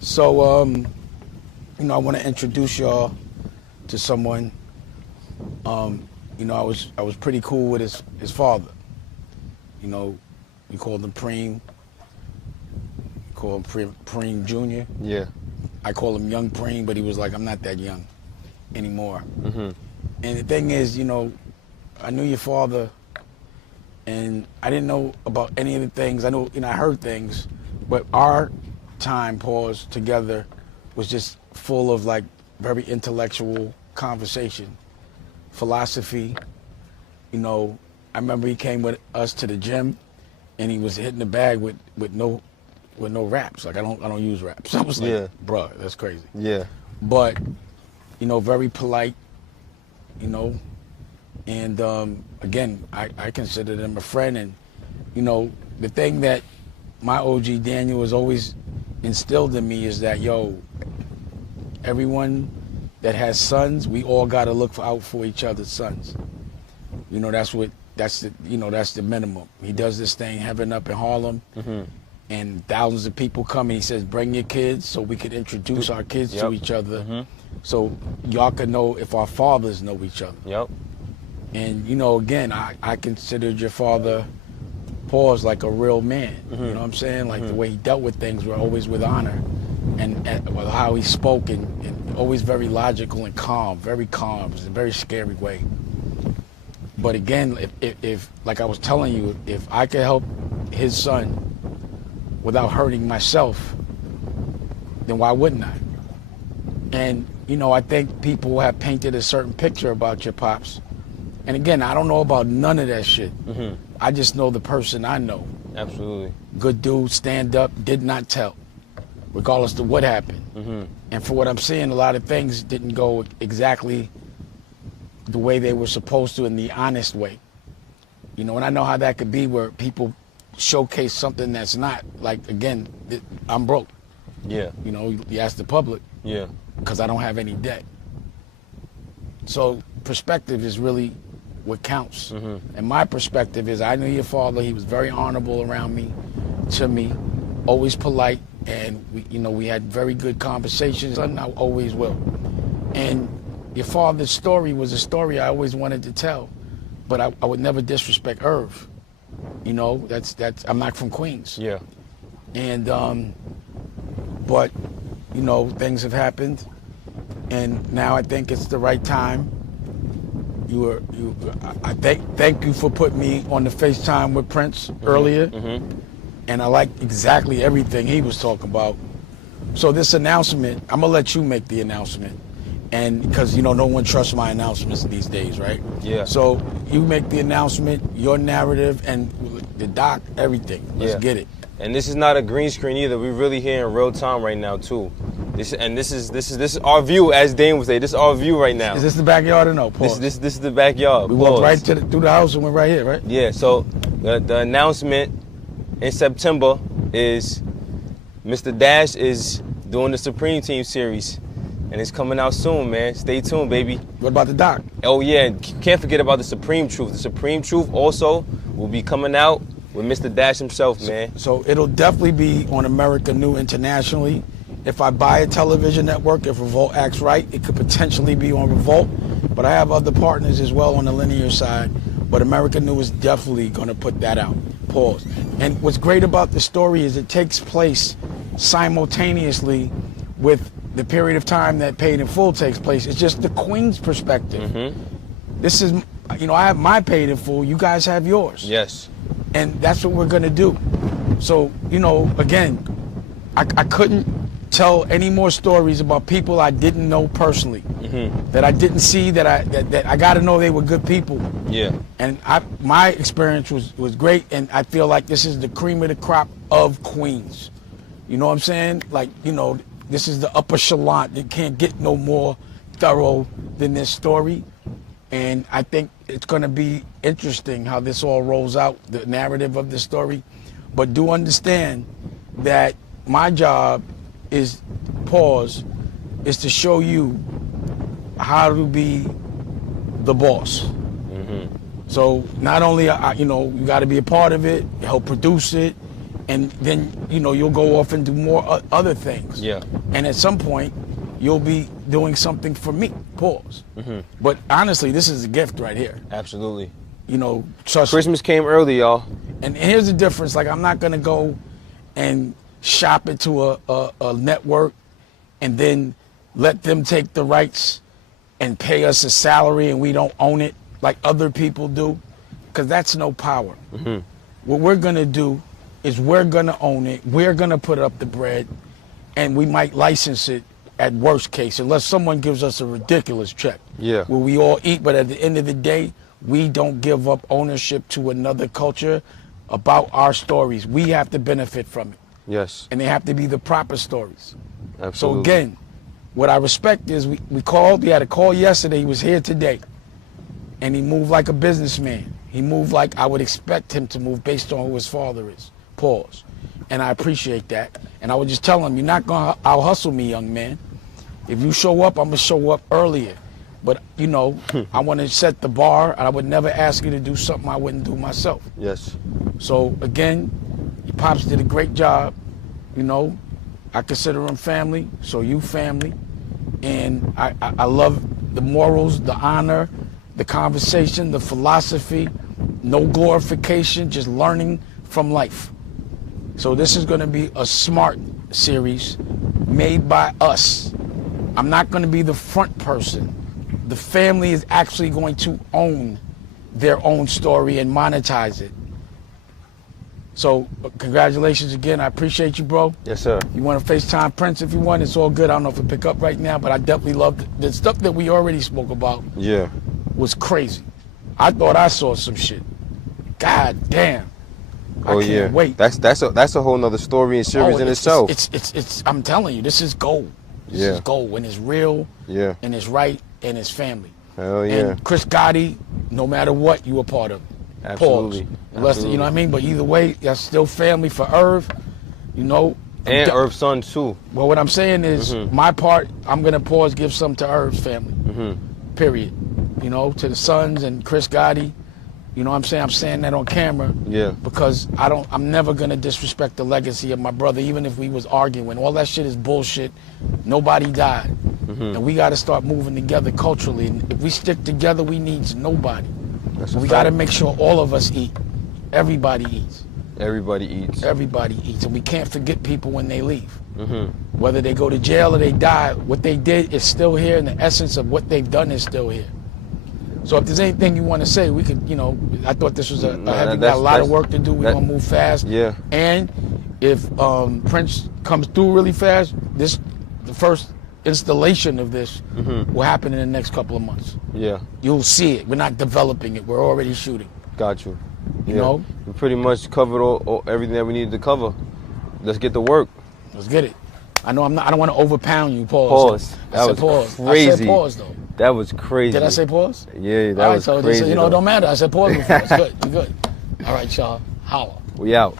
So, I want to introduce y'all to someone. I was pretty cool with his father. We called him Preem. We called him Preem Jr. Yeah. I call him Young Preem, but he was like, I'm not that young anymore. Mm-hmm. And the thing is, I knew your father, and I didn't know about any of the things. I know, I heard things, but our time paused together was just full of like very intellectual conversation, philosophy. I remember he came with us to the gym, and he was hitting the bag with no raps. Like I don't use raps. I was like, Yeah. bruh, that's crazy. Yeah. But very polite. And again, I considered him a friend. And the thing that my OG Daniel has always instilled in me is that everyone that has sons, we all got to look out for each other's sons. That's the minimum. He does this thing, Heaven Up in Harlem, Mm-hmm. and thousands of people come, and he says, bring your kids so we could introduce our kids to each other, Mm-hmm. so y'all can know if our fathers know each other. Yep. And again, I considered your father, Paul's, like a real man. Mm-hmm. You know what I'm saying? Like Mm-hmm. the way he dealt with things were always with honor, and well, how he spoke, and always very logical and calm, very calm. It was a very scary way. But again, if like I was telling you, if I could help his son without hurting myself, then why wouldn't I? And I think people have painted a certain picture about your pops. And again, I don't know about none of that shit. Mm-hmm. I just know the person I know. Absolutely. Good dude, stand up, did not tell, regardless of what happened. Mm-hmm. And for what I'm seeing, a lot of things didn't go exactly the way they were supposed to, in the honest way. And I know how that could be, where people showcase something that's not. Like, again, I'm broke. Yeah. You ask the public, Yeah. because I don't have any debt. So perspective is really what counts. Mm-hmm. And my perspective is, I knew your father. He was very honorable around me, to me, always polite, and we had very good conversations, and I always will. And your father's story was a story I always wanted to tell, but I would never disrespect Irv. That's I'm not from Queens. Yeah. And but things have happened, and now I think it's the right time. I thank you for putting me on the FaceTime with Prince earlier, and I liked exactly everything he was talking about. So this announcement, I'm gonna let you make the announcement, and because no one trusts my announcements these days, right? Yeah. So you make the announcement, your narrative, and the doc, everything. Let's get it. And this is not a green screen either. We're really here in real time right now too. This is our view, as Dane would say. This is our view right now. Is this the backyard or no? Pause. This is the backyard. We walked right through the house and went right here, right? Yeah. So the announcement in September is Mr. Dash is doing the Supreme Team series, and it's coming out soon, man. Stay tuned, baby. What about the doc? Oh yeah, can't forget about the Supreme Truth. The Supreme Truth also will be coming out with Mr. Dash himself, man. So it'll definitely be on America New internationally. If I buy a television network, if Revolt acts right, it could potentially be on Revolt. But I have other partners as well on the linear side. But America New is definitely going to put that out. Pause. And what's great about the story is it takes place simultaneously with the period of time that Paid in Full takes place. It's just the Queen's perspective. Mm-hmm. This is, I have my Paid in Full. You guys have yours. Yes. And that's what we're going to do. So, again, I couldn't tell any more stories about people I didn't know personally, that I didn't see, that I got to know they were good people. Yeah. And my experience was great, and I feel like this is the cream of the crop of Queens. You know what I'm saying? Like, this is the upper echelon. It can't get no more thorough than this story. And I think it's going to be interesting how this all rolls out, the narrative of the story. But do understand that my job is to show you how to be the boss. So not only, you got to be a part of it, help produce it, and then you'll go off and do more other things. Yeah. And at some point, you'll be doing something for me. Pause. But honestly, this is a gift right here. Absolutely. Trust. Christmas came early, y'all. And here's the difference. Like, I'm not gonna go and shop it to a network and then let them take the rights and pay us a salary and we don't own it like other people do, because that's no power. What we're gonna do is we're gonna own it. We're gonna put up the bread, and we might license it at worst case, unless someone gives us a ridiculous check. Yeah. Where we all eat, but at the end of the day, we don't give up ownership to another culture about our stories. We have to benefit from it. Yes. And they have to be the proper stories. Absolutely. So again, what I respect is we had a call yesterday, he was here today. And he moved like a businessman. He moved like I would expect him to move based on who his father is. Pause. And I appreciate that. And I would just tell him, you're not gonna out-hustle me, young man. If you show up, I'm gonna show up earlier. But I want to set the bar, and I would never ask you to do something I wouldn't do myself. Yes. So again, your pops did a great job. I consider him family, so you family. And I love the morals, the honor, the conversation, the philosophy, no glorification, just learning from life. So this is going to be a smart series made by us. I'm not going to be the front person. The family is actually going to own their own story and monetize it. So congratulations again. I appreciate you, bro. Yes, sir. You want to FaceTime Prince if you want. It's all good. I don't know if it'll pick up right now, but I definitely loved it. The stuff that we already spoke about. Yeah. Was crazy. I thought I saw some shit. God damn. Oh, I can't wait. That's a whole nother story and series in itself. It's I'm telling you, this is gold. This is gold when it's real. Yeah. And it's right and it's family. Hell yeah. And Chris Gotti, no matter what, you a part of it. Absolutely. Pause. Unless, you know what I mean? But either way, that's still family for Irv. And Irv's son too. Well, what I'm saying is my part, I'm gonna give some to Irv's family. Period. To the sons and Chris Gotti. You know what I'm saying? I'm saying that on camera. Yeah. Because I'm never gonna disrespect the legacy of my brother, even if we was arguing. All that shit is bullshit. Nobody died. And we gotta start moving together culturally. And if we stick together, we need nobody. We gotta make sure all of us eat. Everybody eats. Everybody eats. Everybody eats. And we can't forget people when they leave. Whether they go to jail or they die, what they did is still here, and the essence of what they've done is still here. So if there's anything you want to say, we could, I thought this was we got a lot of work to do. We're going to move fast. Yeah. And if Prince comes through really fast, the first installation of this will happen in the next couple of months. Yeah. You'll see it. We're not developing it. We're already shooting. Got you. You know? We pretty much covered all everything that we needed to cover. Let's get to work. Let's get it. I know I don't want to overpound you. Pause. Pause. I said pause. Crazy. I said pause though. That was crazy. Did I say pause? Yeah, that was crazy. So it don't matter. I said pause before. It's good. You're good. All right, y'all. Holla. We out.